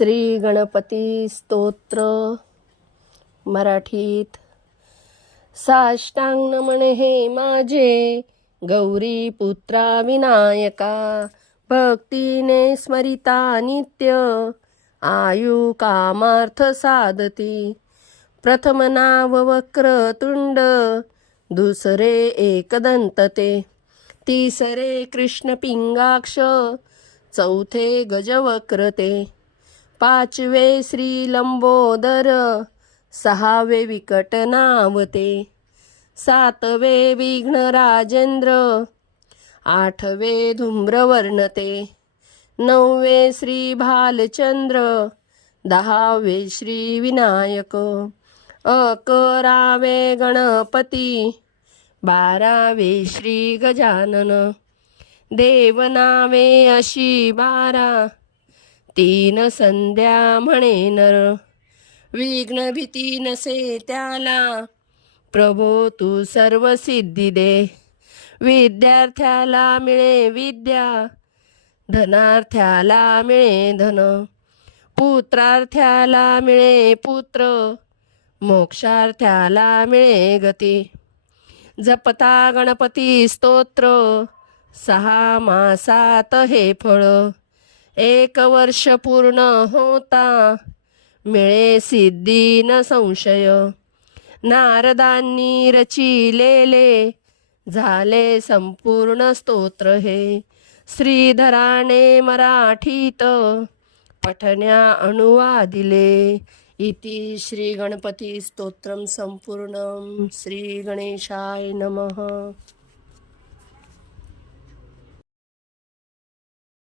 श्री गणपती स्तोत्र. मराठीत साष्टांग नमन हे माझे गौरी पुत्रा विनायका भक्तीने स्मरिता नित्य आयु कामार्थ साधती प्रथम नाव वक्रतुंड दुसरे एकदंत ते तिसरे कृष्ण पिंगाक्ष चौथे गजवक्रते. पाचवे श्री लंबोदर सहावे विकट नावते. सातवे विघ्न राजेंद्र आठवे धूम्रवर्णते. नववे श्री भालचंद्र दहावे श्री विनायक. अकरावे गणपती बारावे श्री गजानन. देवनावे अशी बारा तीन संध्या म्हणे नर. विघ्न भीती नसे त्याला. प्रभो तू सर्व सिद्धी दे. विद्यार्थ्याला मिळे विद्या. धनार्थ्याला मिळे धन. पुत्रार्थ्याला मिळे पुत्र. मोक्षार्थ्याला मिळे गती. जपता गणपती स्तोत्र. सहा मासात हे फळ. एक वर्ष पूर्ण होता. मिळे सिद्धी न संशय. नारदांनी रचिलेले. झाले संपूर्ण स्तोत्र हे. श्रीधराने मराठीत पठण्या अनुवादिले. इति श्री गणपती स्तोत्रम संपूर्ण. श्री गणेशाय नमः.